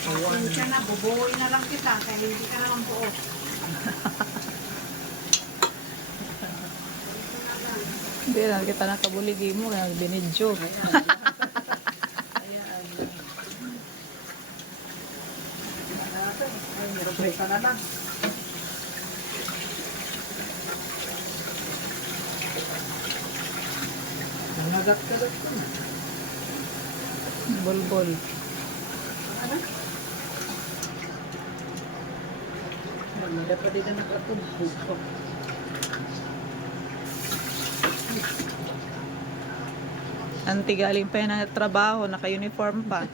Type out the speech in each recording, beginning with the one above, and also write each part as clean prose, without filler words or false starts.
Pasensya na, bubuoy na lang kita kaya hindi ka naman buo. Hindi na kita nakabuligi mo kaya binidyo. Ayan. Ay, nirepresa na lang. Nangagat-kagat ko na. Bulbul. Ano? Maganda pa din na nakatubog ko. Anti galing pa yan ng trabaho, naka-uniform pa.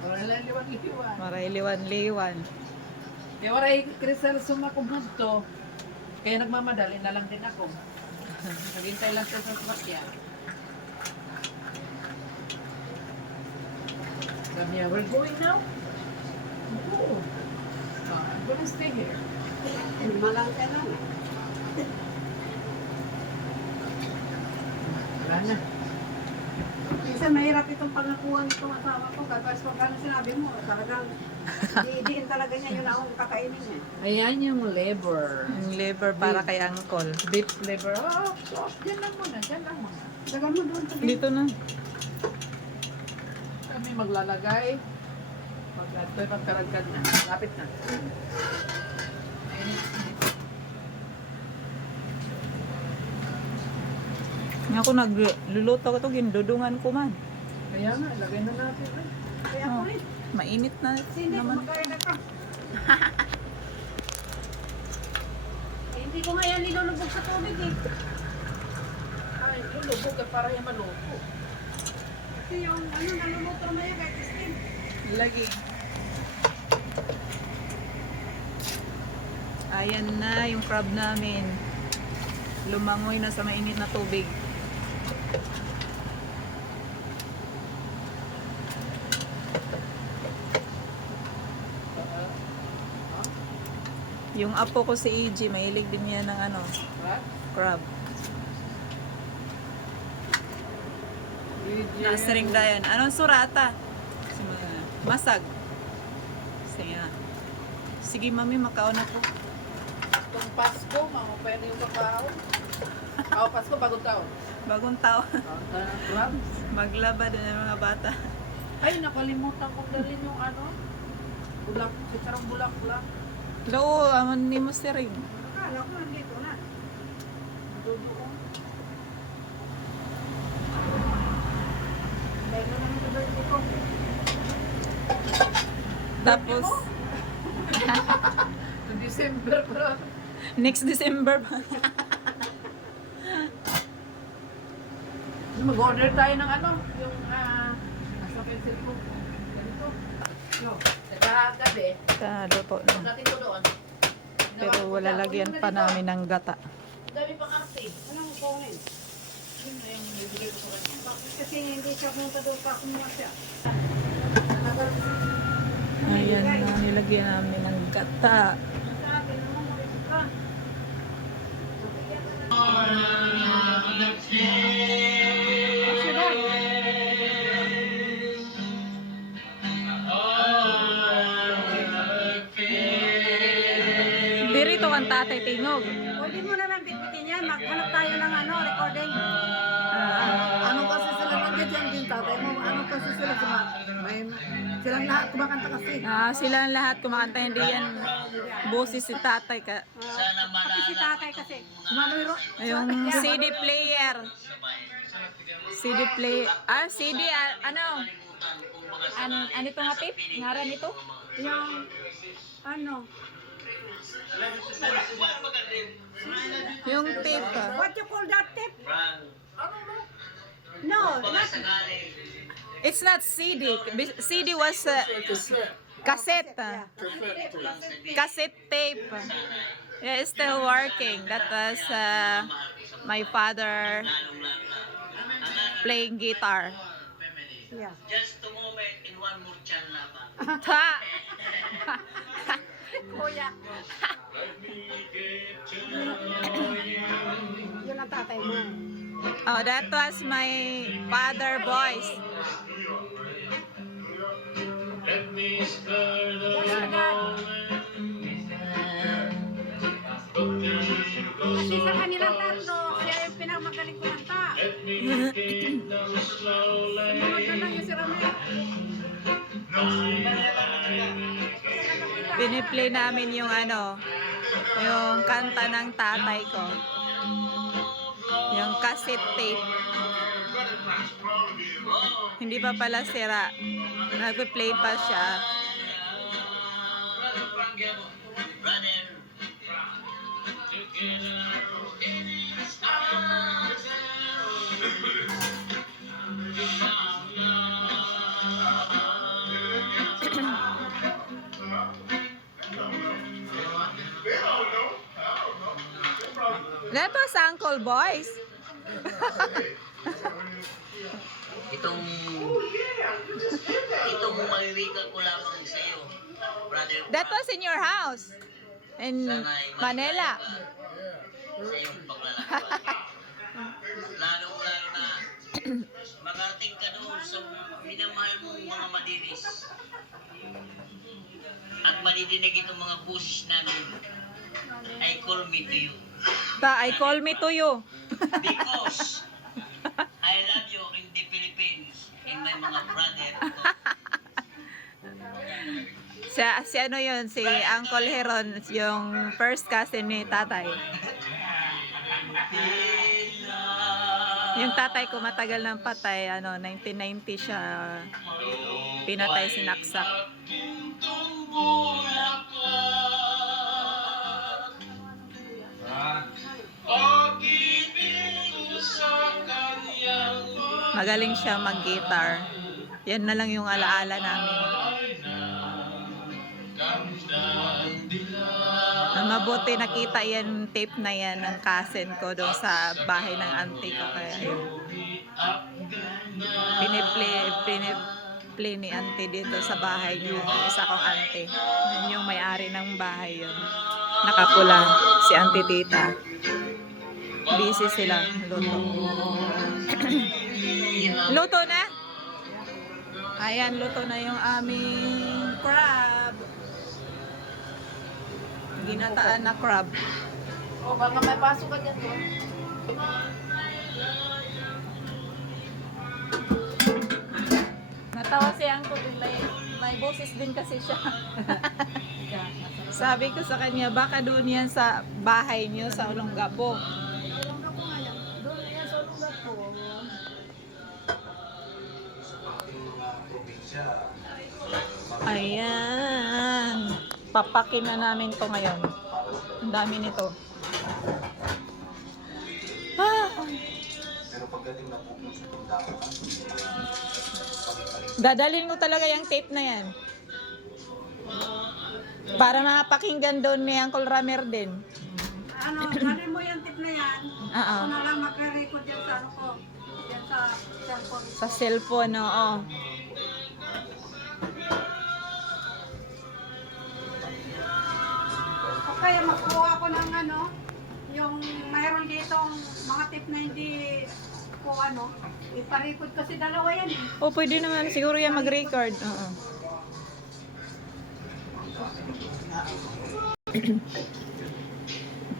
Wala lang liwan-liwan. Maray liwan-liwan. Kaya waray Crisel sumakubog to. Kaya nagmamadali na lang din ako. Naghintay lang siya sa sasakyan. Sabi niya, we're going now? Oo. I'm gonna stay here. Malang ka lang. Wala na. Minsan mahirap itong pangakuan itong asawa ko. Tapos pagkano sinabi mo, talagang diidiin talaga niya yun akong kakainin niya. Ayan yung liver. Yung liver para kay uncle. Beef liver. Oh, dyan lang muna, dyan lang muna. Dagan mo doon. Dito na. Kami maglalagay. Pag pagkaragkad na. Lapit na. Nga ako nagluluto ko ito, gindudungan ko man. Kaya nga, lagay na natin. Kaya Oh, ko rin. mainit na Hindi, naman. kumakain na ka. Eh, hindi ko nga yan nilulubog sa tubig eh. Ay, lulubog ka para yung maluto. Kasi yung naluluto na yan kahit steam. Lagi. Ayan na yung crab namin. Lumangoy na sa mainit na tubig. Yung apo ko si EG, mahilig din yan ng ano, What? crab. Nasiring dayan. Anong surata? Masag. Sige. Sige mami, makaon ako. Itong Pasko, mga pwede yung kakao. Ako, Pasko, bagong taon. Bagong tao. Crabs. Maglaba din ang mga bata. Ay, nakalimutan kong dalhin yung ano. Bulak, sitsarang bulak-bulak. Loo, aman ni mo si Ring. Akala ko nandito na. Doon. Dahil mo naman sa birthday ko. Tapos, Sa December pa. next December pa. Mag-order tayo ng ano, yung nasa pencil ko. Ganito. No, nagkagabi. Luto na. Natin ko doon. Pero wala lagyan pa namin ng gata. Ang dami pang arte. Anong kunin? Yun na yung bibigay ko sa kanya. Bakit kasi hindi siya punta doon pa kumuha siya? Ayan na, nilagyan namin ng gata. Sabi naman mo rin ka. Dirito ang tatay tingog. Pwede mo naman bitbitin yan. Maghanap tayo ng ano, recording. Ano kasi sila nandiyan din tatay mo? Ano kasi sila may silang lahat kumakanta kasi. Sila ang lahat kumakanta, hindi yan boses si tatay. Pati si tatay kasi. Sumanoy ro. Yung CD player. CD player. CD, ano? Ano ito nga tip? Ngaran ito? Yung, ano, Yung tape. what you call that tip? No, not, It's not CD. CD was cassette. Cassette tape. Yeah, it's still working. That was my father playing guitar. yeah. Just a moment in one more channel ba? Ta! Kuya. Yun ang tatay mo. Oh, that was my father voice. Let me Piniplay namin yung yung kanta ng tatay ko. Yung cassette tape. Hindi pa pala sira. Nagpe-play pa siya. Leto sa Uncle Boys. Itong mawiwika ko lamang sa iyo, brother. That was in your house. In Manila. Sa iyong paglalakbay. Lalong-lalo na makarating ka doon sa minamahal mong mga madinis. At madidinig itong mga busis namin. I call me to you. I call me to you. Because I love you in the Philippines and my mga brother. Si ano yun, si Uncle Heron, yung first cousin ni tatay. Yung tatay ko matagal nang patay, 1990 siya pinatay, sinaksak. Magaling siya mag-guitar. Yan na lang yung alaala namin. Mabuti nakita yan, tape na yan ng cousin ko doon sa bahay ng auntie ko. Kaya yun. Piniplay ni auntie dito sa bahay niya. Isa kong auntie. Yun yung may-ari ng bahay yun. Nakapula si auntie tita. Busy sila. Luto. Luto na? Ayan, luto na yung aming crab. Ginataan na crab. O, baka may pasok ka dyan. Natawa si Uncle, may boses din kasi siya. Sabi ko sa kanya, baka doon yan sa bahay niyo sa Olongapo. Doon yan sa lugar ko. Ayan. Papakin na namin to ngayon. Ang dami nito. Dadalhin ko talaga yung tape na yan. Para makapakinggan doon ni Uncle Ramer din. Ano mo yung tip na yan? Oo. Ako na lang mag-record yan sa ko. Yan sa cellphone. Sa cellphone, oo. O kaya magkuha ako ng yung mayroon ditong mga tip na hindi ko ipa-record kasi dalawa yan eh. O, pwede naman. Siguro yan mag-record. Oo.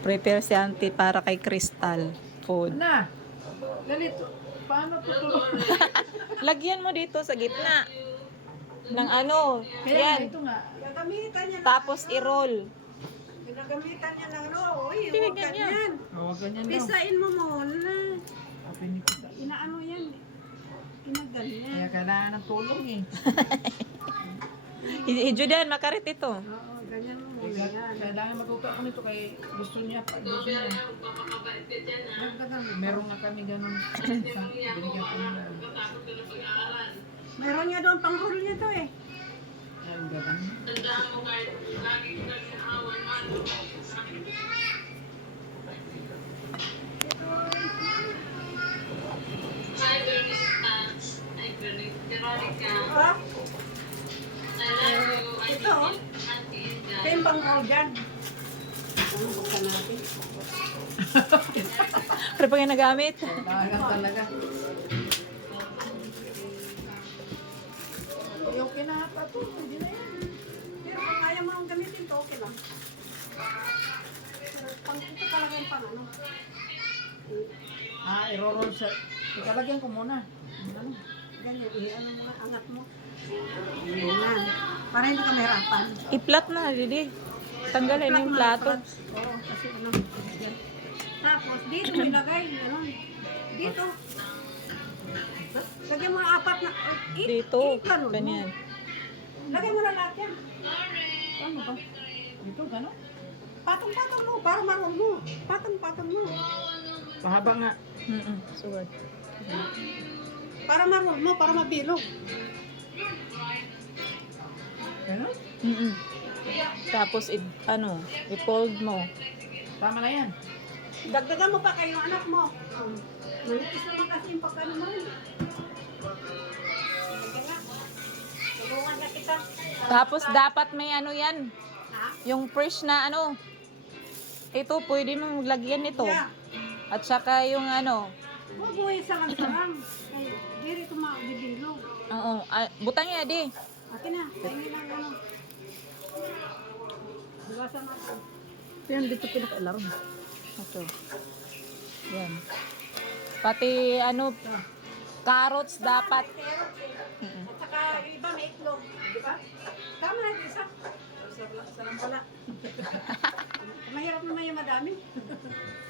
Prepare si auntie para kay Crystal food. Na, ganito. Paano tutulog? Lagyan mo dito sa gitna. Ng Kaya yan. ito nga. Gagamitan niya Tapos i-roll. Ginagamitan niya ng uy, Hindi, huwag ganyan. ganyan. Huwag ganyan daw. Pisain mo muna. Pinipisa. Inaano yan. Ginaganyan. Kaya kailangan ng tulong eh. Judan, makarit ito. Oo, ganyan mo muna yan. Kailangan matuto ako nito kay gusto niya. Gusto niya. Dagdagan mo. Meron nga kami ganun. Binigyan ko na. Meron niya doon pang-roll niya to eh. Ay, ganun. Ha? Ito oh. Ito yung pang-roll dyan. Ano, buksan natin. Pero pag nagamit. Kailangan talaga. Yung kinahapa to, hindi na yan. Pero kung ayaw mo nang gamitin to, okay lang. Pero ito talaga yung I-roll sa... Ikalagyan ko muna. Ano? Ganyan, ano mo, angat mo. Ganyan. Para hindi ka mahirapan. I-flat na, Didi. Tanggalin yung plato. Oo, kasi ano. Yan. Tapos, dito mo ilagay. Ano, dito. Lagyan mo ang apat na. Dito, ganun mo. ganyan. Lagyan mo na lahat yan. Ano ba? Dito, gano'n? Patong-patong mo, para marunong mo. Patong-patong mo. Mahaba nga. Suwad. Para marunong mo, para mabilog. Gano'n? Tapos, i-fold mo. Tama na yan. Dagdagan mo pa kayo anak mo. Manipis naman kasi yung pagkano mo. Sige nga. Tulungan na kita. Tapos, dapat may yan. Ha? Yung fresh na ito, pwede mo maglagyan nito. Yeah. At saka yung Huwag mo yung sarang-sarang. Ay, diri ito mabibilog. oo, butang niya, di. Akin na, kainin lang ano. Bukasan natin. Ito yan, dito pinaka-alarm. Ito. Yan. Pati carrots dapat. Carrots eh. At saka yung iba may itlog. Di ba? Tama na, isa. Sarang pala. Mahirap naman yung madami.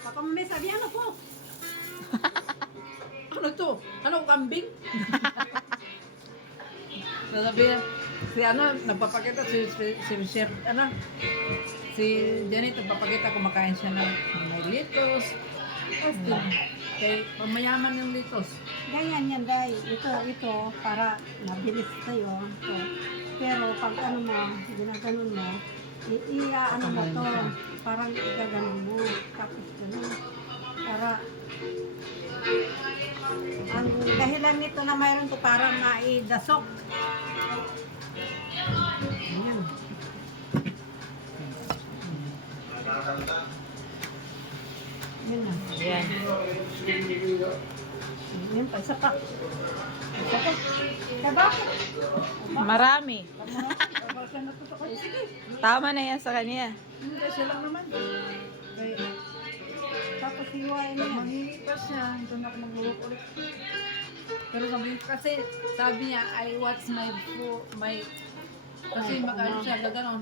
Baka may sabi, ano po? Ano to? Ano, kambing? Sasabihin, nagpapakita si Chef, si Janet, nagpapakita kumakain siya ng may litos. Kaya pamayaman yung litos. Ganyan yan, Day. Ito, para mabilis kayo. Ito. Pero pag mo, ginaganon mo, ano mo to, parang igaganon mo. Tapos gano'n. Para, ang dahilan nito na mayroon to para maidasok. Ayan. Yan na. Yan. Yan pa, isa pa. Isa pa. Diba? Marami. Baka natutok ko. Sige. Tama na yan sa kanya. Hindi, siya lang naman. Kaya, Tapos hiwain mo yan. manghingi pa siya. Ito na ako maglulok ulit. Pero sabi niya, I watch kasi mag-ano siya, gaganon.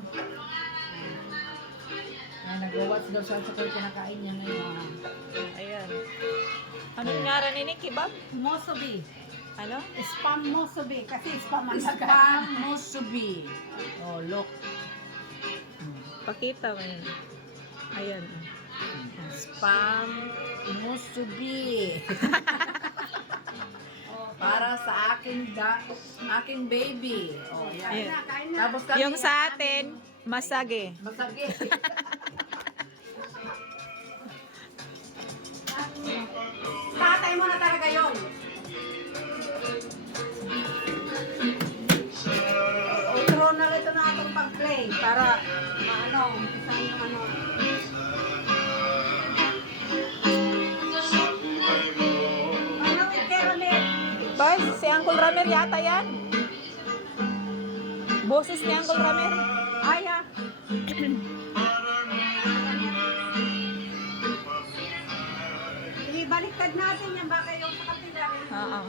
Ay, nag-watch daw siya sa kinakain niya ngayon. Ayan. Anong ngaran ni Kebab? Mosobi. Ano? Spam mosobi. Kasi spam ang Spam musubi. Oh, look. Pakita mo yun. Ayan. Spam musubi. Para sa aking baby. Oh, yan. Ayan. Kain na. Tapos kami Yung sa atin, masage. masagi. Tatay mo na talaga yun. Outro na ito na atong pag-play para umpisan yung with caramel. Ba, si Uncle Ramer yata yan. Boses ni Uncle Ramer. Ay, ah. Ibaliktad natin yan baka yung sa kapila. Oo.